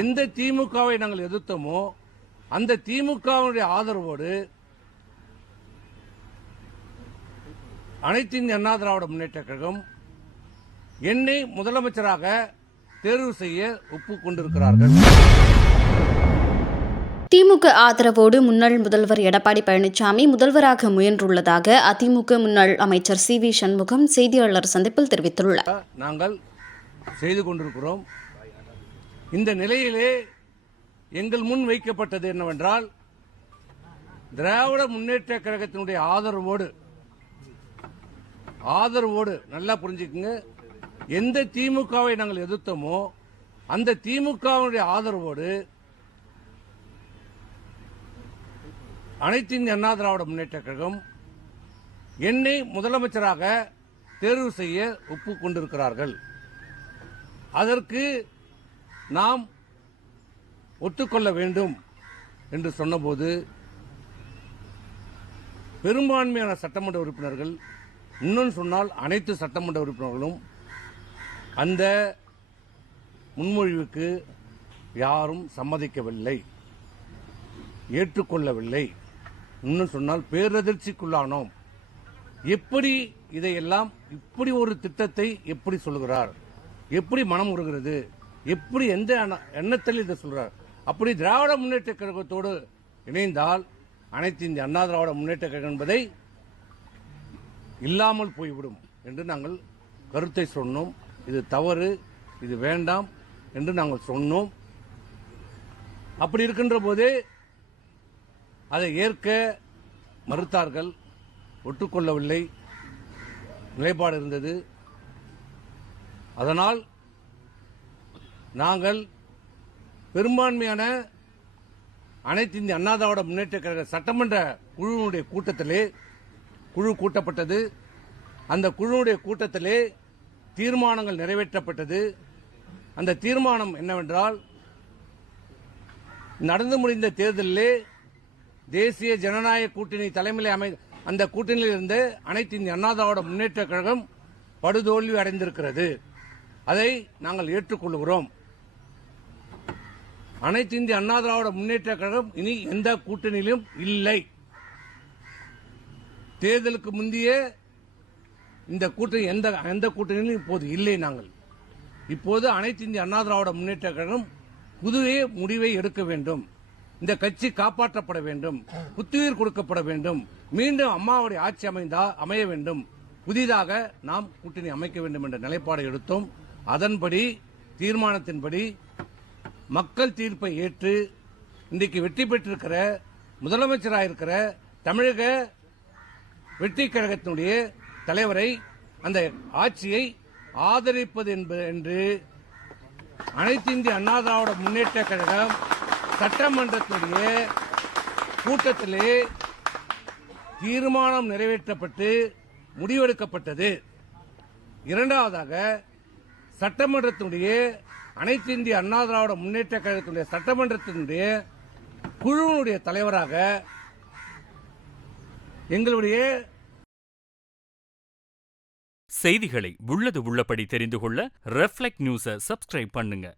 எந்த திமுகவை நாங்கள் எதிர்த்தோமோ அந்த திமுகவுடைய ஆதரவோடு அனைத்து இந்திய அண்ணா திராவிட முன்னேற்ற கழகம் என்னை முதலமைச்சராக தேர்வு செய்ய ஒப்புக்கொண்டிருக்கிறார்கள். திமுக ஆதரவோடு முன்னாள் முதல்வர் எடப்பாடி பழனிசாமி முதல்வராக முயன்றுள்ளதாக அதிமுக முன்னாள் அமைச்சர் சி.வி. சண்முகம் செய்தியாளர் சந்திப்பில் தெரிவித்துள்ளார். நாங்கள் செய்து கொண்டிருக்கிறோம். இந்த நிலையிலே எங்கள் முன் வைக்கப்பட்டது என்னவென்றால், திராவிட முன்னேற்ற கழகத்தினுடைய ஆதரவோடு நல்லா புரிஞ்சுக்குங்க, எந்த திமுகவை நாங்கள் எதிர்த்தோமோ அந்த திமுகவுடைய ஆதரவோடு அனைத்து இந்திய அண்ணா திராவிட முன்னேற்ற கழகம் என்னை முதலமைச்சராக தேர்வு செய்ய ஒப்புக்கொண்டிருக்கிறார்கள். அதற்கு நாம் ஒத்துக்கொள்ள வேண்டும் என்று சொன்னபோது பெரும்பான்மையான சட்டமன்ற உறுப்பினர்கள், இன்னும் சொன்னால் அனைத்து சட்டமன்ற உறுப்பினர்களும் அந்த முன்மொழிவுக்கு யாரும் சம்மதிக்கவில்லை, ஏற்றுக்கொள்ளவில்லை. இன்னும் சொன்னால் பேரதிர்ச்சிக்குள்ளானோம். எப்படி இதையெல்லாம் இப்படி ஒரு திட்டத்தை எப்படி சொல்கிறார், எப்படி மனம் உருகிறது, எப்படி எந்த எண்ணத்தில் இதை சொல்றார்? அப்படி திராவிட முன்னேற்ற கழகத்தோடு இணைந்தால் அனைத்து இந்திய அண்ணா திராவிட முன்னேற்ற கழகம் என்பதை இல்லாமல் போய்விடும் என்று நாங்கள் கருத்தை சொன்னோம். இது தவறு, இது வேண்டாம் என்று நாங்கள் சொன்னோம். அப்படி இருக்கின்ற போதே அதை ஏற்க மறுத்தார்கள், ஒற்றுக்கொள்ளவில்லை, நிலைப்பாடு இருந்தது. அதனால் நாங்கள் பெரும்பான்மையான அனைத்து இந்திய அண்ணா திராவிட முன்னேற்ற கழக சட்டமன்ற குழுவினுடைய கூட்டத்திலே குழு கூட்டப்பட்டது. அந்த குழுவுடைய கூட்டத்திலே தீர்மானங்கள் நிறைவேற்றப்பட்டது. அந்த தீர்மானம் என்னவென்றால், நடந்து முடிந்த தேர்தலிலே தேசிய ஜனநாயக கூட்டணி தலைமையிலே அந்த கூட்டணியில் இருந்து அனைத்து இந்திய அண்ணா திராவிட முன்னேற்ற கழகம் படுதோல்வி அடைந்திருக்கிறது. அதை நாங்கள் ஏற்றுக்கொள்கிறோம். அனைத்து இந்திய அண்ணா திராவிட முன்னேற்ற கழகம் இனி எந்த கூட்டணியிலும் இல்லை. தேர்தலுக்கு முந்தைய இந்த கூட்டணி எந்த கூட்டணியிலும் இப்போது இல்லை. நாங்கள் இப்போது அனைத்து இந்திய அண்ணா திராவிட முன்னேற்ற கழகம் புதிய முடிவை எடுக்க வேண்டும். இந்த கட்சி காப்பாற்றப்பட வேண்டும், புத்துயிர் கொடுக்கப்பட வேண்டும், மீண்டும் அம்மாவுடைய ஆட்சி அமைய வேண்டும், புதிதாக நாம் கூட்டணி அமைக்க வேண்டும் என்ற நிலைப்பாடை எடுத்தோம். அதன்படி தீர்மானத்தின்படி மக்கள் தீர்ப்பை ஏற்று இன்றைக்கு வெற்றி பெற்றிருக்கிற முதலமைச்சராக தமிழக வெற்றி கழகத்தினுடைய தலைவரை, அந்த ஆட்சியை ஆதரிப்பது என்று அனைத்து இந்திய அண்ணா திராவிட முன்னேற்ற கழகம் சட்டமன்றத்தினுடைய கூட்டத்திலே தீர்மானம் நிறைவேற்றப்பட்டு முடிவெடுக்கப்பட்டது. இரண்டாவதாக சட்டமன்றத்தினுடைய அனைத்து இந்திய அண்ணா திராவிட முன்னேற்ற கழகத்தினுடைய சட்டமன்றத்தினுடைய குழுவினுடைய தலைவராக எங்களுடைய செய்திகளை உள்ளது உள்ளபடி தெரிந்து கொள்ள ரெஃப்ளெக்ட் நியூஸை சப்ஸ்கிரைப் பண்ணுங்க.